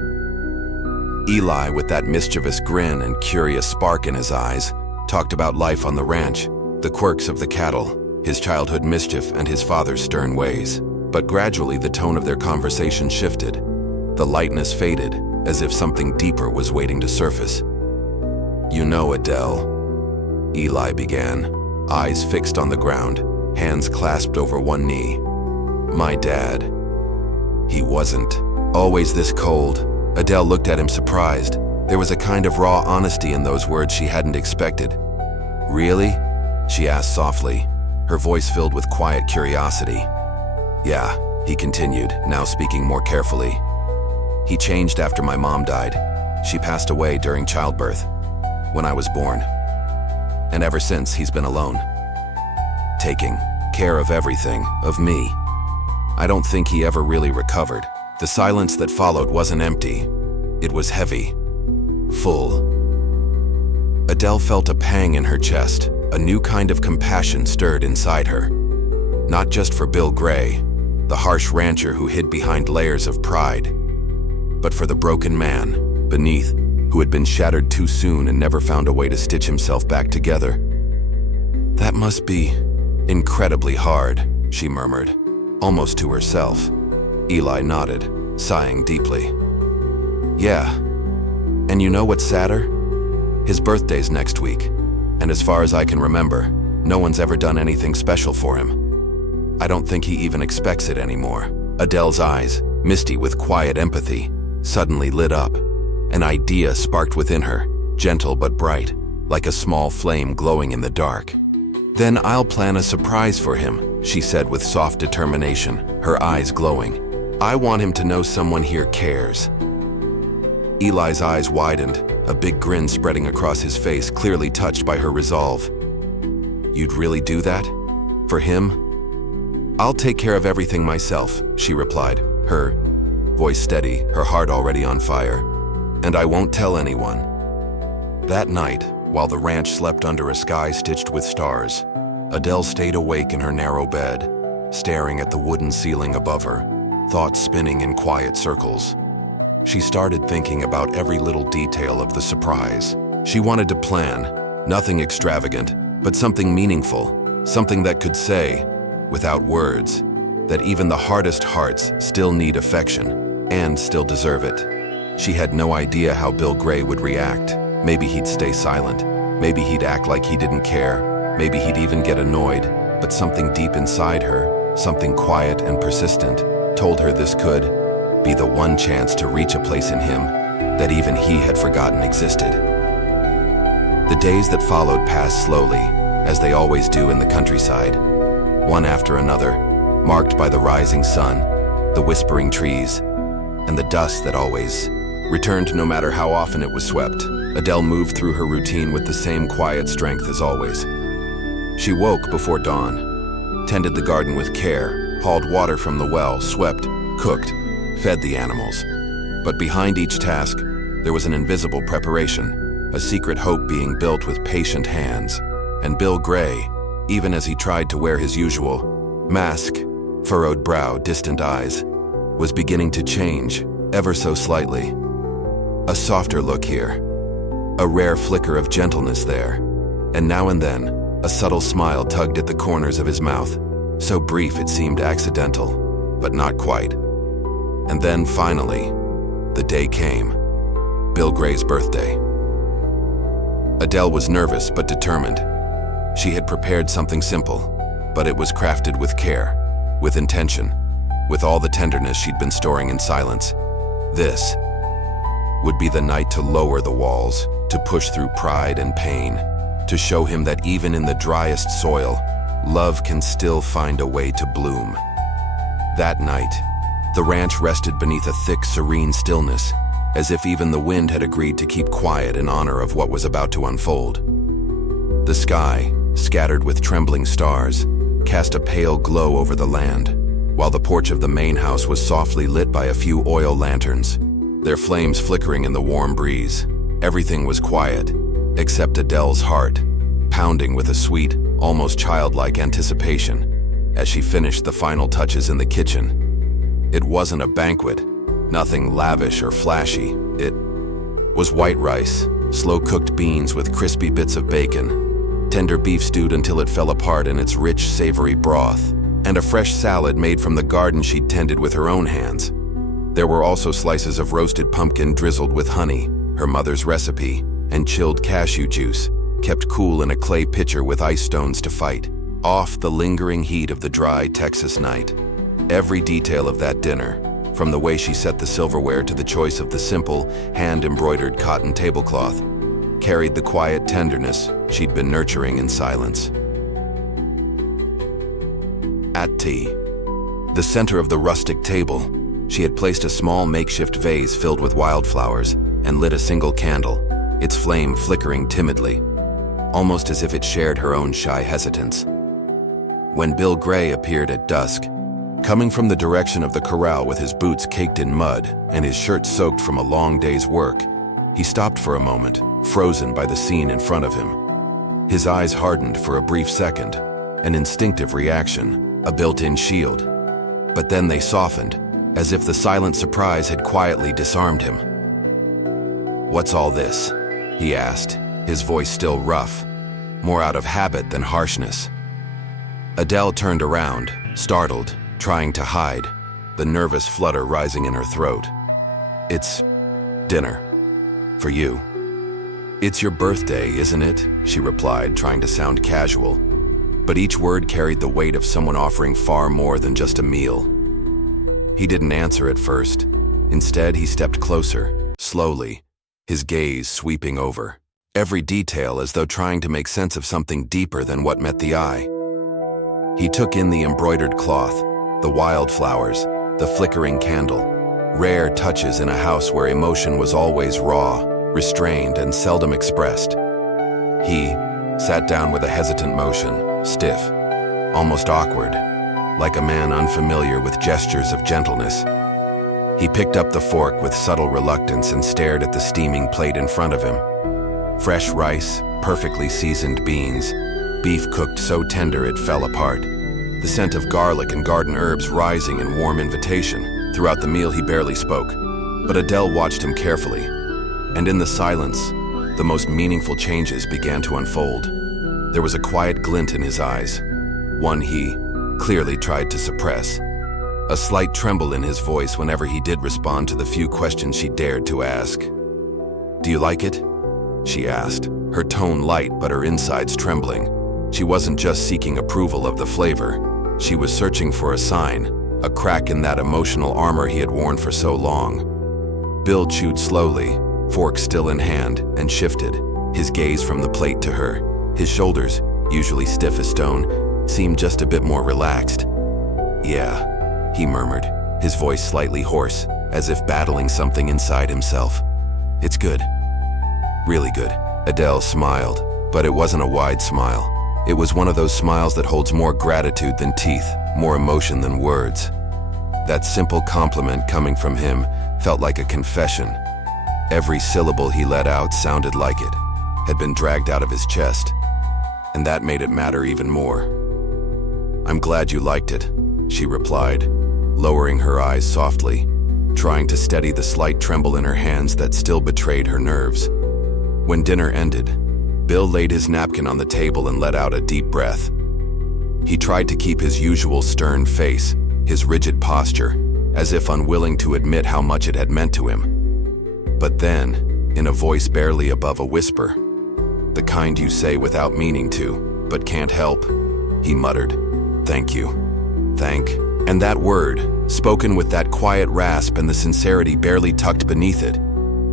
Eli, with that mischievous grin and curious spark in his eyes, talked about life on the ranch, the quirks of the cattle, his childhood mischief, and his father's stern ways. But gradually the tone of their conversation shifted. The lightness faded, as if something deeper was waiting to surface. "You know, Adele," Eli began, eyes fixed on the ground, hands clasped over one knee. "My dad, he wasn't always this cold." Adele looked at him surprised. There was a kind of raw honesty in those words she hadn't expected. "Really?" she asked softly, her voice filled with quiet curiosity. "Yeah," he continued, now speaking more carefully. "He changed after my mom died. She passed away during childbirth, when I was born. And ever since, he's been alone, taking care of everything, of me. I don't think he ever really recovered." The silence that followed wasn't empty. It was heavy, full. Adele felt a pang in her chest. A new kind of compassion stirred inside her. Not just for Bill Gray, the harsh rancher who hid behind layers of pride, but for the broken man beneath, who had been shattered too soon and never found a way to stitch himself back together. "That must be incredibly hard," she murmured, almost to herself. Eli nodded, sighing deeply. Yeah. And you know what's sadder? His birthday's next week, and as far as I can remember, no one's ever done anything special for him. I don't think he even expects it anymore. Adele's eyes, misty with quiet empathy, suddenly lit up. An idea sparked within her, gentle but bright, like a small flame glowing in the dark. Then I'll plan a surprise for him, she said with soft determination, her eyes glowing. I want him to know someone here cares. Eli's eyes widened, a big grin spreading across his face, clearly touched by her resolve. You'd really do that? For him? I'll take care of everything myself, she replied, her voice steady, her heart already on fire. And I won't tell anyone. That night, while the ranch slept under a sky stitched with stars, Adele stayed awake in her narrow bed, staring at the wooden ceiling above her, thoughts spinning in quiet circles. She started thinking about every little detail of the surprise. She wanted to plan, nothing extravagant, but something meaningful, something that could say, without words, that even the hardest hearts still need affection and still deserve it. She had no idea how Bill Gray would react. Maybe he'd stay silent. Maybe he'd act like he didn't care. Maybe he'd even get annoyed. But something deep inside her, something quiet and persistent, told her this could be the one chance to reach a place in him that even he had forgotten existed. The days that followed passed slowly, as they always do in the countryside, one after another, marked by the rising sun, the whispering trees, and the dust that always returned no matter how often it was swept. Adele moved through her routine with the same quiet strength as always. She woke before dawn, tended the garden with care, hauled water from the well, swept, cooked, fed the animals. But behind each task, there was an invisible preparation, a secret hope being built with patient hands. And Bill Gray, even as he tried to wear his usual mask, furrowed brow, distant eyes, was beginning to change, ever so slightly. A softer look here, a rare flicker of gentleness there, and now and then, a subtle smile tugged at the corners of his mouth, so brief it seemed accidental, but not quite. And then, finally, the day came. Bill Gray's birthday. Adele was nervous but determined. She had prepared something simple, but it was crafted with care, with intention, with all the tenderness she'd been storing in silence. This would be the night to lower the walls, to push through pride and pain, to show him that even in the driest soil, love can still find a way to bloom. That night, the ranch rested beneath a thick, serene stillness, as if even the wind had agreed to keep quiet in honor of what was about to unfold. The sky, scattered with trembling stars, cast a pale glow over the land, while the porch of the main house was softly lit by a few oil lanterns, their flames flickering in the warm breeze. Everything was quiet, except Adele's heart, pounding with a sweet, almost childlike anticipation as she finished the final touches in the kitchen. It wasn't a banquet, nothing lavish or flashy. It was white rice, slow-cooked beans with crispy bits of bacon, tender beef stewed until it fell apart in its rich, savory broth, and a fresh salad made from the garden she'd tended with her own hands. There were also slices of roasted pumpkin drizzled with honey, her mother's recipe, and chilled cashew juice, kept cool in a clay pitcher with ice stones to fight off the lingering heat of the dry Texas night. Every detail of that dinner, from the way she set the silverware to the choice of the simple, hand-embroidered cotton tablecloth, carried the quiet tenderness she'd been nurturing in silence. At tea, the center of the rustic table, she had placed a small makeshift vase filled with wildflowers and lit a single candle, its flame flickering timidly, almost as if it shared her own shy hesitance. When Bill Gray appeared at dusk, coming from the direction of the corral with his boots caked in mud and his shirt soaked from a long day's work, he stopped for a moment, frozen by the scene in front of him. His eyes hardened for a brief second, an instinctive reaction, a built-in shield. But then they softened, as if the silent surprise had quietly disarmed him. "What's all this?" he asked, his voice still rough, more out of habit than harshness. Adele turned around, startled, trying to hide. the nervous flutter rising in her throat. "It's dinner. For you." "It's your birthday, isn't it?" she replied, trying to sound casual. But each word carried the weight of someone offering far more than just a meal. He didn't answer at first. Instead, he stepped closer, slowly, his gaze sweeping over every detail as though trying to make sense of something deeper than what met the eye. He took in the embroidered cloth, the wildflowers, the flickering candle, rare touches in a house where emotion was always raw, restrained, and seldom expressed. He sat down with a hesitant motion, stiff, almost awkward, like a man unfamiliar with gestures of gentleness. He picked up the fork with subtle reluctance and stared at the steaming plate in front of him. Fresh rice, perfectly seasoned beans, beef cooked so tender it fell apart, the scent of garlic and garden herbs rising in warm invitation. Throughout the meal he barely spoke, but Adele watched him carefully, and in the silence, the most meaningful changes began to unfold. There was a quiet glint in his eyes, one he clearly tried to suppress. A slight tremble in his voice whenever he did respond to the few questions she dared to ask. "Do you like it?" she asked, her tone light but her insides trembling. She wasn't just seeking approval of the flavor. She was searching for a sign, a crack in that emotional armor he had worn for so long. Bill chewed slowly, fork still in hand, and shifted, his gaze from the plate to her. His shoulders, usually stiff as stone, seemed just a bit more relaxed. "Yeah," he murmured, his voice slightly hoarse, as if battling something inside himself. "It's good. Really good." Adele smiled, but it wasn't a wide smile. It was one of those smiles that holds more gratitude than teeth, more emotion than words. That simple compliment coming from him felt like a confession. Every syllable he let out sounded like it had been dragged out of his chest, and that made it matter even more. "I'm glad you liked it," she replied, lowering her eyes softly, trying to steady the slight tremble in her hands that still betrayed her nerves. When dinner ended, Bill laid his napkin on the table and let out a deep breath. He tried to keep his usual stern face, his rigid posture, as if unwilling to admit how much it had meant to him. But then, in a voice barely above a whisper, the kind you say without meaning to, but can't help, he muttered, "Thank you. Thank." And that word, spoken with that quiet rasp and the sincerity barely tucked beneath it,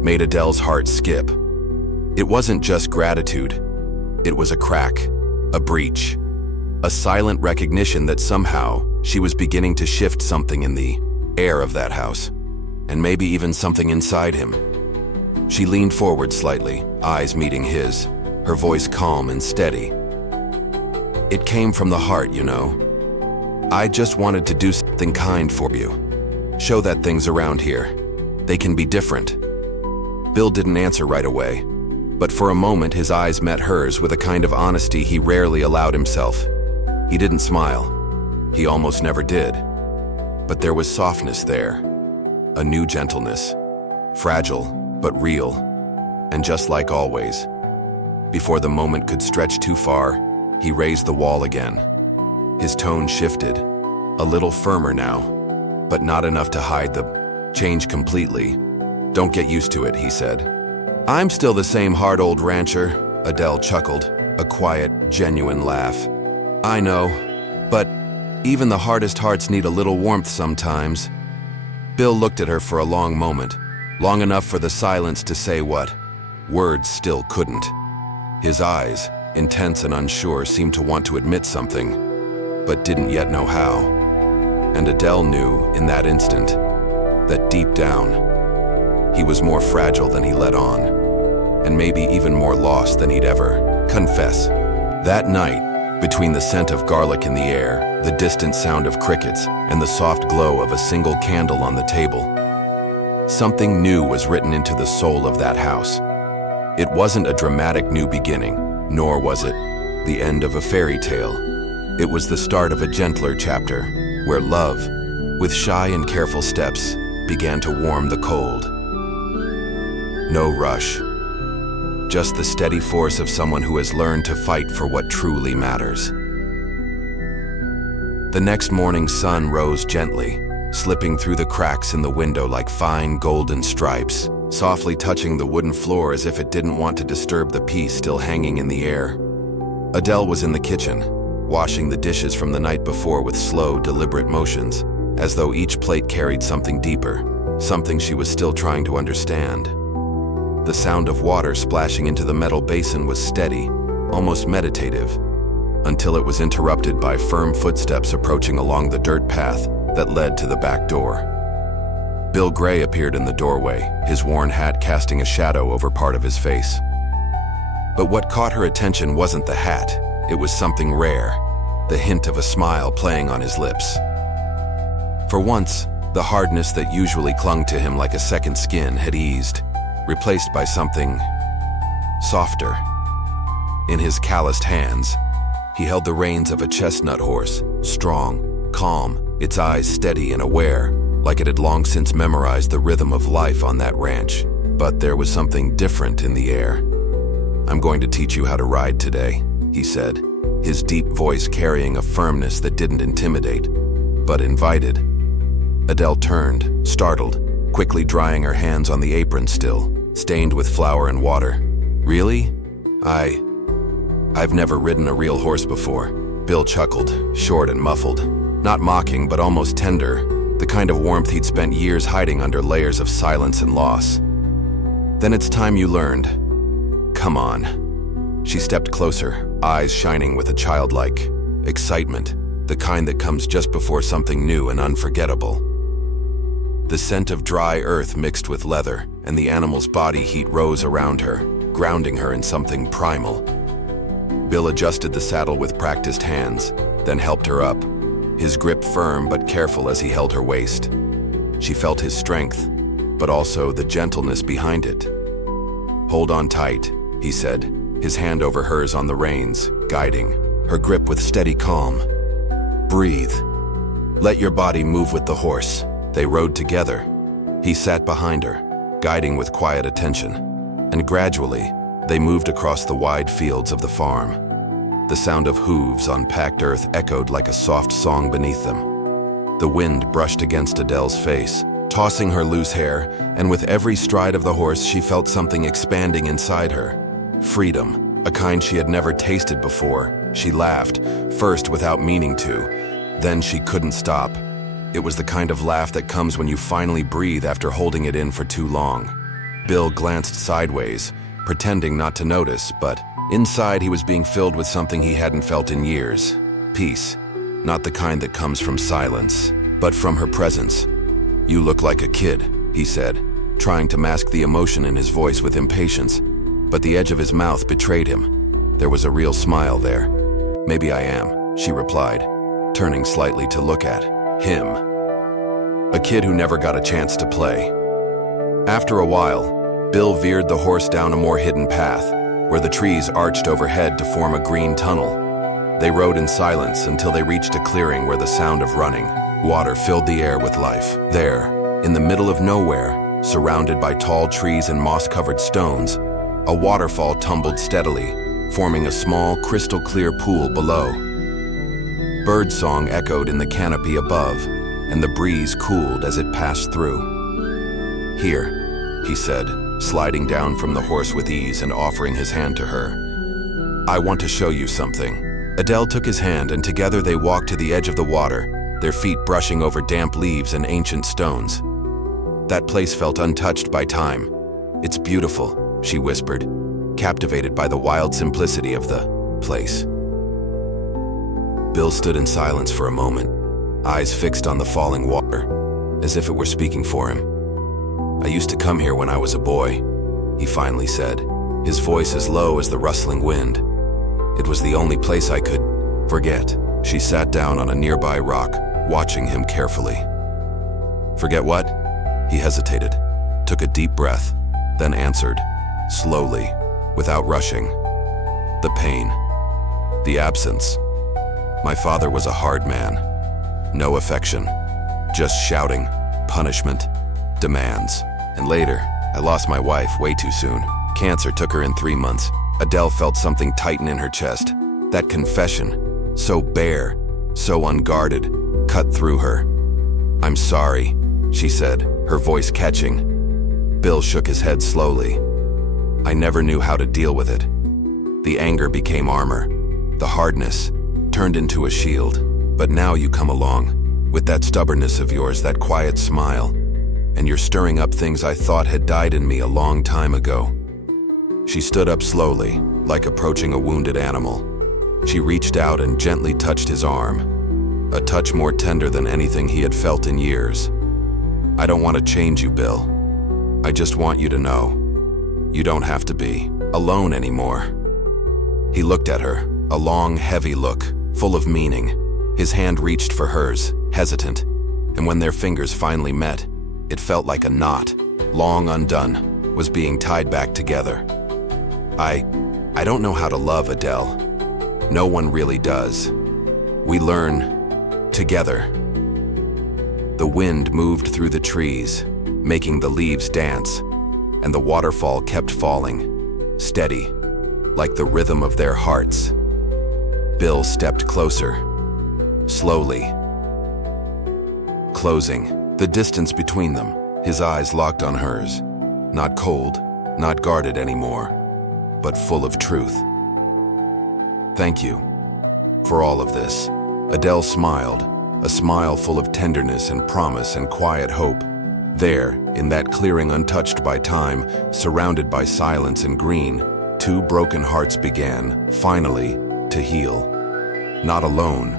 made Adele's heart skip. It wasn't just gratitude. It was a crack, a breach, a silent recognition that somehow she was beginning to shift something in the air of that house, and maybe even something inside him. She leaned forward slightly, eyes meeting his, her voice calm and steady. "It came from the heart, you know. I just wanted to do something kind for you. Show that things around here, they can be different." Bill didn't answer right away, but for a moment his eyes met hers with a kind of honesty he rarely allowed himself. He didn't smile. He almost never did. But there was softness there, a new gentleness, fragile but real, and just like always. Before the moment could stretch too far, he raised the wall again. His tone shifted, a little firmer now, but not enough to hide the change completely. "Don't get used to it," he said. "I'm still the same hard old rancher," Adele chuckled, a quiet, genuine laugh. "I know, but even the hardest hearts need a little warmth sometimes." Bill looked at her for a long moment, long enough for the silence to say what words still couldn't. His eyes, intense and unsure, seemed to want to admit something, but didn't yet know how. And Adele knew in that instant that deep down, he was more fragile than he let on, and maybe even more lost than he'd ever confess. That night, between the scent of garlic in the air, the distant sound of crickets, and the soft glow of a single candle on the table, something new was written into the soul of that house. It wasn't a dramatic new beginning, nor was it the end of a fairy tale. It was the start of a gentler chapter, where love, with shy and careful steps, began to warm the cold. No rush, just the steady force of someone who has learned to fight for what truly matters. The next morning's sun rose gently, slipping through the cracks in the window like fine golden stripes, softly touching the wooden floor as if it didn't want to disturb the peace still hanging in the air. Adele was in the kitchen, washing the dishes from the night before with slow, deliberate motions, as though each plate carried something deeper, something she was still trying to understand. The sound of water splashing into the metal basin was steady, almost meditative, until it was interrupted by firm footsteps approaching along the dirt path that led to the back door. Bill Gray appeared in the doorway, his worn hat casting a shadow over part of his face. But what caught her attention wasn't the hat, it was something rare, the hint of a smile playing on his lips. For once, the hardness that usually clung to him like a second skin had eased, replaced by something softer. In his calloused hands, he held the reins of a chestnut horse, strong, calm, its eyes steady and aware, like it had long since memorized the rhythm of life on that ranch. But there was something different in the air. "I'm going to teach you how to ride today," he said, his deep voice carrying a firmness that didn't intimidate, but invited. Adele turned, startled, quickly drying her hands on the apron still, stained with flour and water. "Really? I've never ridden a real horse before." Bill chuckled, short and muffled, not mocking but almost tender, the kind of warmth he'd spent years hiding under layers of silence and loss. "Then it's time you learned. Come on." She stepped closer, eyes shining with a childlike excitement, the kind that comes just before something new and unforgettable. The scent of dry earth mixed with leather, and the animal's body heat rose around her, grounding her in something primal. Bill adjusted the saddle with practiced hands, then helped her up, his grip firm but careful as he held her waist. She felt his strength, but also the gentleness behind it. "Hold on tight," he said, his hand over hers on the reins, guiding, her grip with steady calm. "Breathe. Let your body move with the horse." They rode together. He sat behind her, guiding with quiet attention, and gradually, they moved across the wide fields of the farm. The sound of hooves on packed earth echoed like a soft song beneath them. The wind brushed against Adele's face, tossing her loose hair, and with every stride of the horse she felt something expanding inside her. Freedom, a kind she had never tasted before. She laughed, first without meaning to, then she couldn't stop. It was the kind of laugh that comes when you finally breathe after holding it in for too long. Bill glanced sideways, pretending not to notice, but inside he was being filled with something he hadn't felt in years. Peace, not the kind that comes from silence, but from her presence. "You look like a kid," he said, trying to mask the emotion in his voice with impatience, but the edge of his mouth betrayed him. There was a real smile there. "Maybe I am," she replied, turning slightly to look at him. A kid who never got a chance to play. After a while, Bill veered the horse down a more hidden path, where the trees arched overhead to form a green tunnel. They rode in silence until they reached a clearing where the sound of running water filled the air with life. There, in the middle of nowhere, surrounded by tall trees and moss-covered stones, a waterfall tumbled steadily, forming a small, crystal-clear pool below. Birdsong echoed in the canopy above, and the breeze cooled as it passed through. "Here," he said, sliding down from the horse with ease and offering his hand to her. "I want to show you something." Adele took his hand, and together they walked to the edge of the water, their feet brushing over damp leaves and ancient stones. That place felt untouched by time. "It's beautiful," she whispered, captivated by the wild simplicity of the place. Bill stood in silence for a moment, eyes fixed on the falling water, as if it were speaking for him. "I used to come here when I was a boy," he finally said, his voice as low as the rustling wind. "It was the only place I could forget." She sat down on a nearby rock, watching him carefully. "Forget what?" He hesitated, took a deep breath, then answered, slowly, without rushing. "The pain. The absence. My father was a hard man. No affection. Just shouting, punishment, demands. And later, I lost my wife way too soon. Cancer took her in 3 months. Adele felt something tighten in her chest. That confession, so bare, so unguarded, cut through her. "I'm sorry," she said, her voice catching. Bill shook his head slowly. "I never knew how to deal with it." The anger became armor. The hardness turned into a shield. "But now you come along, with that stubbornness of yours, that quiet smile, and you're stirring up things I thought had died in me a long time ago." She stood up slowly, like approaching a wounded animal. She reached out and gently touched his arm, a touch more tender than anything he had felt in years. "I don't want to change you, Bill. I just want you to know, you don't have to be alone anymore." He looked at her, a long, heavy look, full of meaning. His hand reached for hers, hesitant, and when their fingers finally met, it felt like a knot, long undone, was being tied back together. I don't know how to love, Adele. No one really does. We learn together." The wind moved through the trees, making the leaves dance, and the waterfall kept falling, steady, like the rhythm of their hearts. Bill stepped closer, slowly, closing the distance between them, his eyes locked on hers, not cold, not guarded anymore, but full of truth. "Thank you for all of this." Adele smiled, a smile full of tenderness and promise and quiet hope. There, in that clearing untouched by time, surrounded by silence and green, two broken hearts began, finally, to heal. Not alone,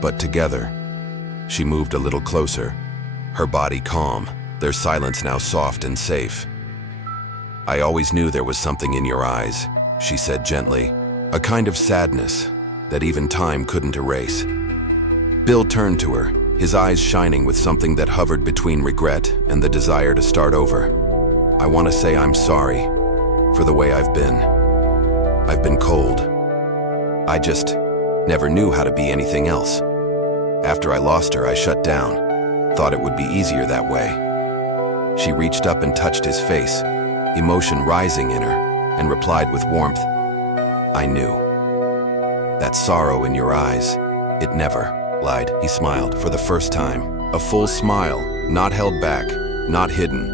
but together. She moved a little closer, her body calm, their silence now soft and safe. "I always knew there was something in your eyes," she said gently, "a kind of sadness that even time couldn't erase." Bill turned to her, his eyes shining with something that hovered between regret and the desire to start over. "I want to say I'm sorry for the way I've been. I've been cold. I just never knew how to be anything else. After I lost her, I shut down, thought it would be easier that way." She reached up and touched his face, emotion rising in her, and replied with warmth, "I knew. That sorrow in your eyes, it never lied." He smiled for the first time, a full smile, not held back, not hidden.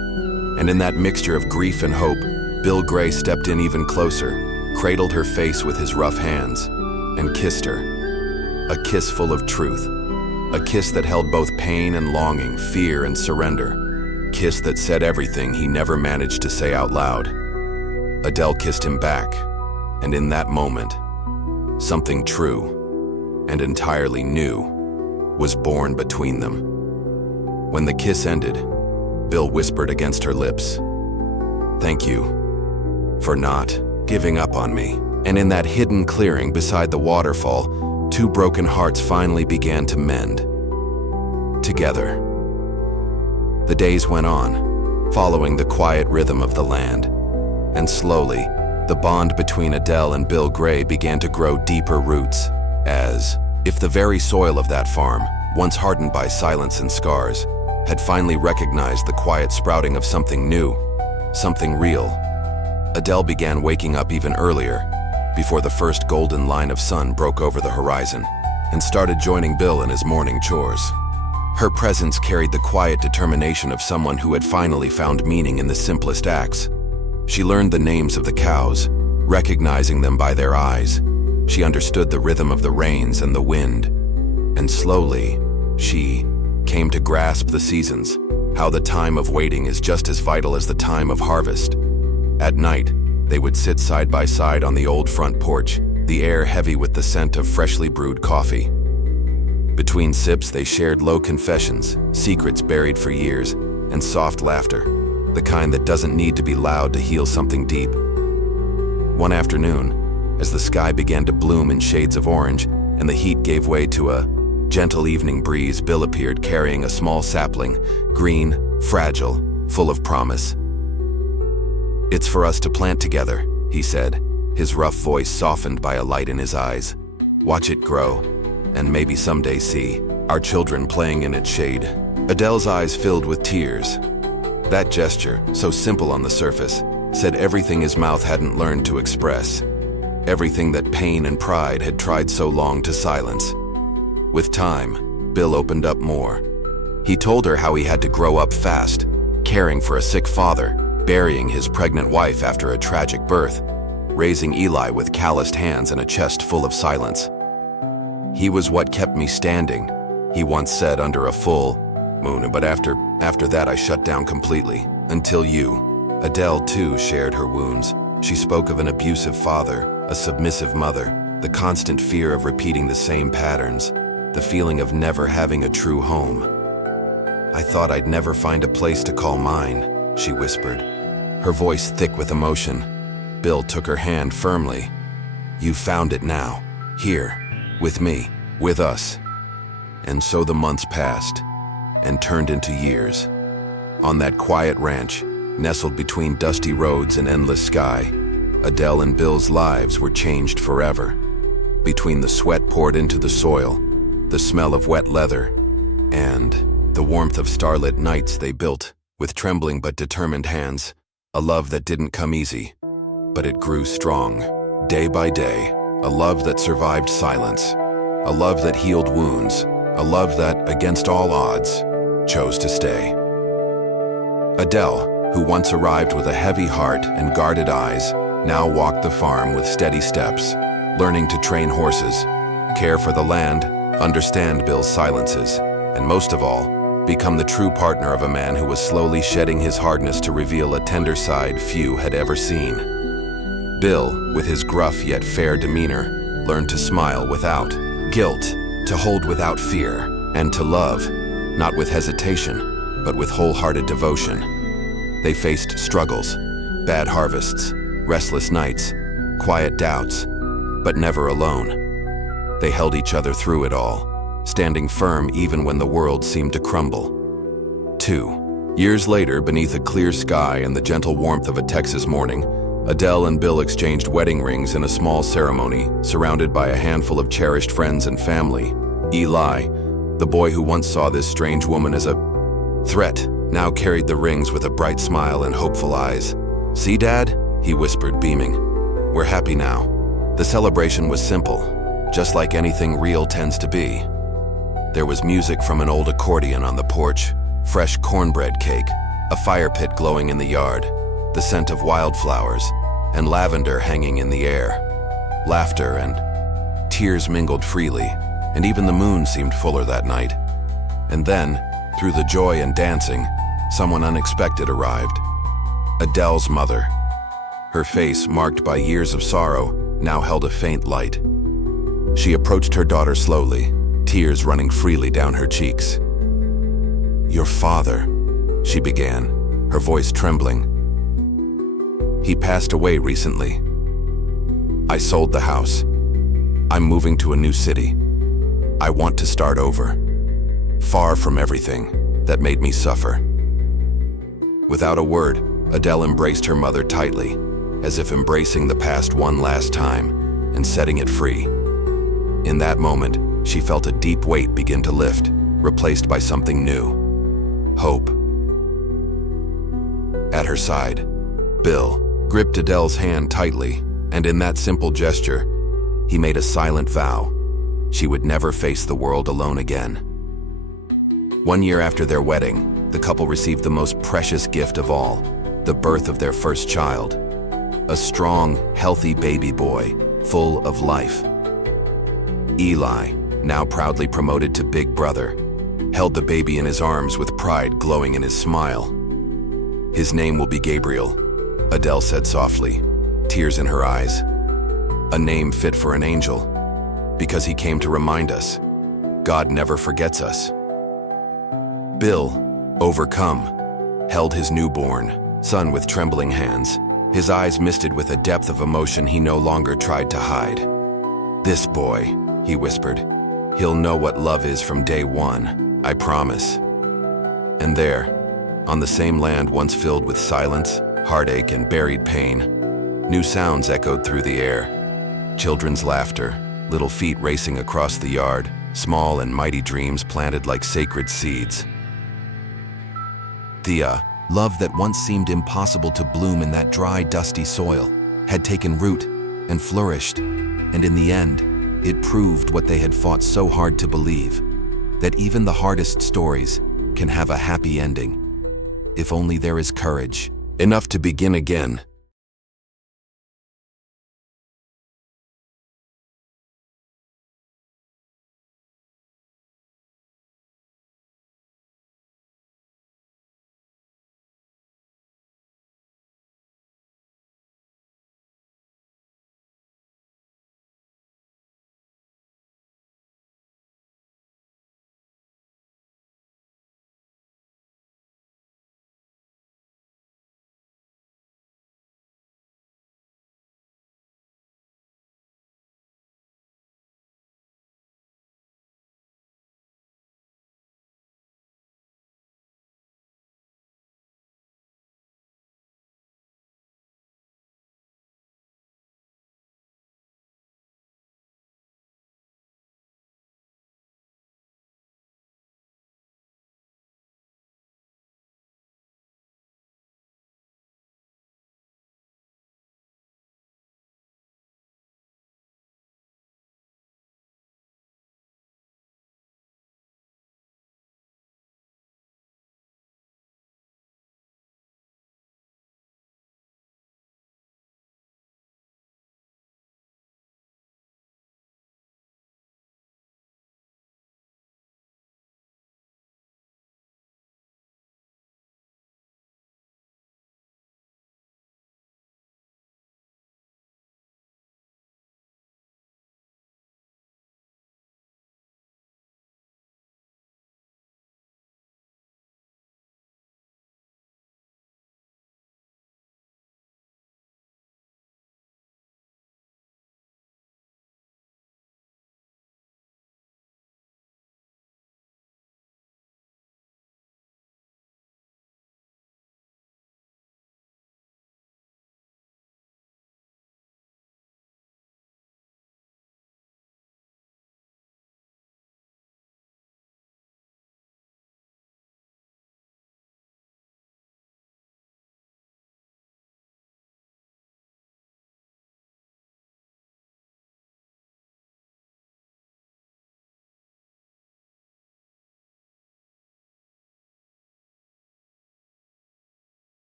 And in that mixture of grief and hope, Bill Gray stepped in even closer, cradled her face with his rough hands, and kissed her. A kiss full of truth, a kiss that held both pain and longing, fear and surrender. Kiss that said everything he never managed to say out loud. Adele kissed him back, and in that moment, something true and entirely new was born between them. When the kiss ended, Bill whispered against her lips, "Thank you for not giving up on me." And in that hidden clearing beside the waterfall, two broken hearts finally began to mend. Together. The days went on, following the quiet rhythm of the land, and slowly, the bond between Adele and Bill Gray began to grow deeper roots, as if the very soil of that farm, once hardened by silence and scars, had finally recognized the quiet sprouting of something new, something real. Adele began waking up even earlier, before the first golden line of sun broke over the horizon, and started joining Bill in his morning chores. Her presence carried the quiet determination of someone who had finally found meaning in the simplest acts. She learned the names of the cows, recognizing them by their eyes. She understood the rhythm of the rains and the wind. And slowly, she came to grasp the seasons, how the time of waiting is just as vital as the time of harvest. At night, they would sit side by side on the old front porch, the air heavy with the scent of freshly brewed coffee. Between sips, they shared low confessions, secrets buried for years, and soft laughter, the kind that doesn't need to be loud to heal something deep. One afternoon, as the sky began to bloom in shades of orange and the heat gave way to a gentle evening breeze, Bill appeared carrying a small sapling, green, fragile, full of promise. "It's for us to plant together," he said, his rough voice softened by a light in his eyes. "Watch it grow, and maybe someday see our children playing in its shade." Adele's eyes filled with tears. That gesture, so simple on the surface, said everything his mouth hadn't learned to express, everything that pain and pride had tried so long to silence. With time, Bill opened up more. He told her how he had to grow up fast, caring for a sick father, burying his pregnant wife after a tragic birth, raising Eli with calloused hands and a chest full of silence. "He was what kept me standing," he once said under a full moon, "but after that I shut down completely. Until you." Adele, too, shared her wounds. She spoke of an abusive father, a submissive mother, the constant fear of repeating the same patterns, the feeling of never having a true home. "I thought I'd never find a place to call mine," she whispered, her voice thick with emotion. Bill took her hand firmly. "You found it now, here, with me, with us." And so the months passed and turned into years. On that quiet ranch, nestled between dusty roads and endless sky, Adele and Bill's lives were changed forever. Between the sweat poured into the soil, the smell of wet leather, and the warmth of starlit nights, they built, with trembling but determined hands, a love that didn't come easy, but it grew strong, day by day, a love that survived silence, a love that healed wounds, a love that, against all odds, chose to stay. Adele, who once arrived with a heavy heart and guarded eyes, now walked the farm with steady steps, learning to train horses, care for the land, understand Bill's silences, and most of all, become the true partner of a man who was slowly shedding his hardness to reveal a tender side few had ever seen. Bill, with his gruff yet fair demeanor, learned to smile without guilt, to hold without fear, and to love, not with hesitation, but with wholehearted devotion. They faced struggles, bad harvests, restless nights, quiet doubts, but never alone. They held each other through it all, standing firm even when the world seemed to crumble. 2 years later, beneath a clear sky and the gentle warmth of a Texas morning, Adele and Bill exchanged wedding rings in a small ceremony, surrounded by a handful of cherished friends and family. Eli, the boy who once saw this strange woman as a threat, now carried the rings with a bright smile and hopeful eyes. "See, Dad?" he whispered, beaming. "We're happy now." The celebration was simple, just like anything real tends to be. There was music from an old accordion on the porch, fresh cornbread cake, a fire pit glowing in the yard, the scent of wildflowers, and lavender hanging in the air. Laughter and tears mingled freely, and even the moon seemed fuller that night. And then, through the joy and dancing, someone unexpected arrived. Adele's mother. Her face, marked by years of sorrow, now held a faint light. She approached her daughter slowly, tears running freely down her cheeks. "Your father," she began, her voice trembling. "He passed away recently. I sold the house. I'm moving to a new city. I want to start over, far from everything that made me suffer." Without a word, Adele embraced her mother tightly, as if embracing the past one last time and setting it free. In that moment, she felt a deep weight begin to lift, replaced by something new: hope. At her side, Bill gripped Adele's hand tightly, and in that simple gesture, he made a silent vow: she would never face the world alone again. 1 year after their wedding, the couple received the most precious gift of all: the birth of their first child. A strong, healthy baby boy, full of life. Eli, now proudly promoted to big brother, held the baby in his arms with pride glowing in his smile. "His name will be Gabriel," Adele said softly, tears in her eyes. "A name fit for an angel, because he came to remind us, God never forgets us." Bill, overcome, held his newborn son with trembling hands, his eyes misted with a depth of emotion he no longer tried to hide. "This boy," he whispered, "he'll know what love is from day one, I promise." And there, on the same land once filled with silence, heartache, and buried pain, new sounds echoed through the air. Children's laughter, little feet racing across the yard, small and mighty dreams planted like sacred seeds. The love that once seemed impossible to bloom in that dry, dusty soil had taken root and flourished, and in the end, it proved what they had fought so hard to believe: that even the hardest stories, can have a happy ending. If only there is courage, enough to begin again.